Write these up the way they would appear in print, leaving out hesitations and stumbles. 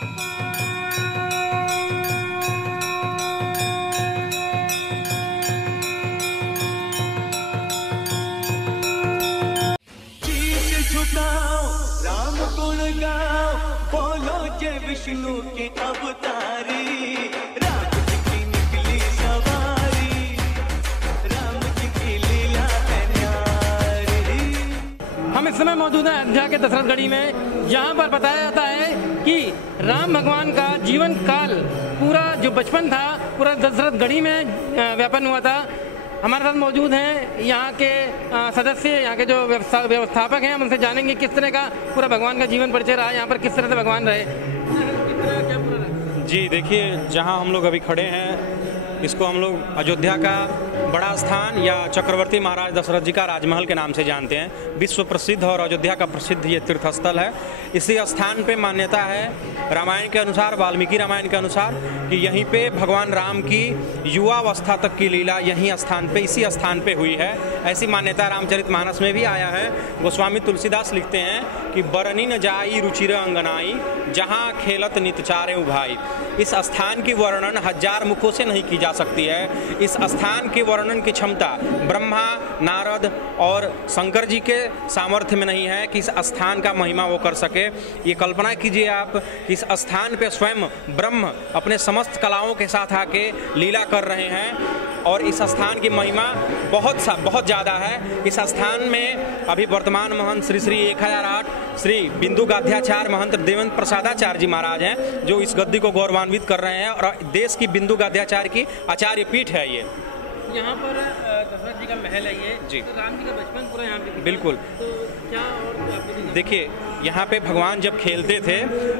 राम गुण गाओ, बोलो जय विष्णु के अवतारी, राम जी की निकली सवारी, राम जी की लीला है न्यारी। हम इस समय मौजूद हैं अयोध्या के दशरथगढ़ी में, जहाँ पर बताया जाता है कि राम भगवान का जीवन काल पूरा जो बचपन था पूरा दशरथगढ़ी में व्यापन हुआ था। हमारे साथ मौजूद हैं यहाँ के सदस्य, यहाँ के जो व्यवस्थापक हैं। हम उनसे जानेंगे किस तरह का पूरा भगवान का जीवन परिचय रहा, यहाँ पर किस तरह से भगवान रहे। जी देखिए, जहाँ हम लोग अभी खड़े हैं इसको हम लोग अयोध्या का बड़ा स्थान या चक्रवर्ती महाराज दशरथ जी का राजमहल के नाम से जानते हैं। विश्व प्रसिद्ध और अयोध्या का प्रसिद्ध ये तीर्थस्थल है। इसी स्थान पे मान्यता है रामायण के अनुसार, वाल्मीकि रामायण के अनुसार, कि यहीं पे भगवान राम की युवावस्था तक की लीला यहीं स्थान पे, इसी स्थान पे हुई है। ऐसी मान्यता रामचरितमानस में भी आया है। गोस्वामी तुलसीदास लिखते हैं कि बरनी न जाई रुचिर अंगनाई, जहाँ खेलत नित चारे उभाई। इस स्थान की वर्णन हजार मुखों से नहीं की जा सकती है। इस स्थान के वर्णन की क्षमता ब्रह्मा, नारद और शंकर जी के सामर्थ्य में नहीं है कि इस स्थान का महिमा वो कर सके। ये कल्पना कीजिए आप कि इस स्थान पे स्वयं ब्रह्म अपने समस्त कलाओं के साथ आके लीला कर रहे हैं और इस स्थान की महिमा बहुत ज़्यादा है। इस स्थान में अभी वर्तमान महंत श्री श्री 1008 श्री बिंदु गाध्याचार्य महंत देवेंद्र प्रसादाचार्य जी महाराज हैं, जो इस गद्दी को गौरवान्वित कर रहे हैं और देश की बिंदु गाध्याचार्य की आचार्य पीठ है ये। यहाँ पर दशरथ जी का महल है ये जी। तो राम जी का बचपन पूरा यहाँ पे बिल्कुल। तो क्या और देखिए, यहाँ पे भगवान जब खेलते थे,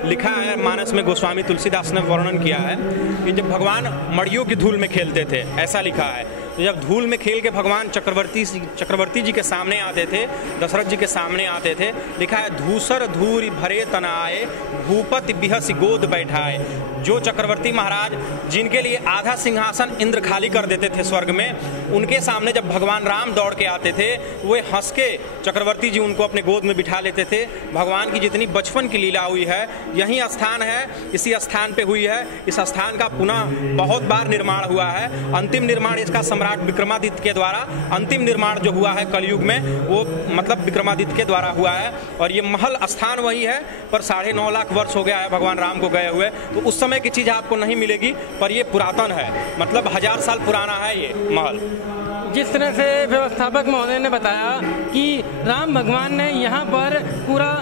लिखा है मानस में, गोस्वामी तुलसीदास ने वर्णन किया है कि जब भगवान मड़ियों की धूल में खेलते थे, ऐसा लिखा है। तो जब धूल में खेल के भगवान चक्रवर्ती जी के सामने आते थे, दशरथ जी के सामने आते थे, लिखा है धूसर धूरी भरे तनाए, भूपति बिहस गोद बैठाए। जो चक्रवर्ती महाराज जिनके लिए आधा सिंहासन इंद्र खाली कर देते थे स्वर्ग में, उनके सामने जब भगवान राम दौड़ के आते थे, वे हंस के चक्रवर्ती जी उनको अपने गोद में बिठा लेते थे। भगवान की जितनी बचपन की लीला हुई है, यही स्थान है, इसी स्थान पे हुई है। इस स्थान का पुनः बहुत बार निर्माण हुआ है। अंतिम निर्माण इसका सम्राट विक्रमादित्य के द्वारा, अंतिम निर्माण जो हुआ है कलयुग में, वो मतलब विक्रमादित्य के द्वारा हुआ है। और ये महल स्थान वही है, पर 9.5 लाख वर्ष हो गया है भगवान राम को गए हुए। तो उस समय की चीज आपको नहीं मिलेगी, पर ये पुरातन है, मतलब 1000 साल पुराना है ये महल। जिस तरह से व्यवस्थापक महोदय ने बताया कि राम भगवान ने यहाँ पर पूरा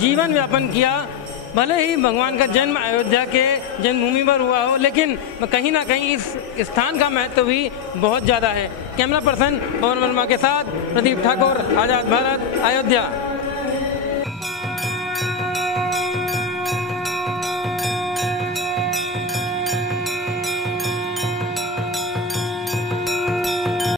जीवन व्यापन किया, भले ही भगवान का जन्म अयोध्या के जन्मभूमि पर हुआ हो, लेकिन कहीं ना कहीं इस स्थान का महत्व भी बहुत ज़्यादा है। कैमरा पर्सन पवन वर्मा के साथ प्रदीप ठाकुर, आज़ाद भारत, अयोध्या।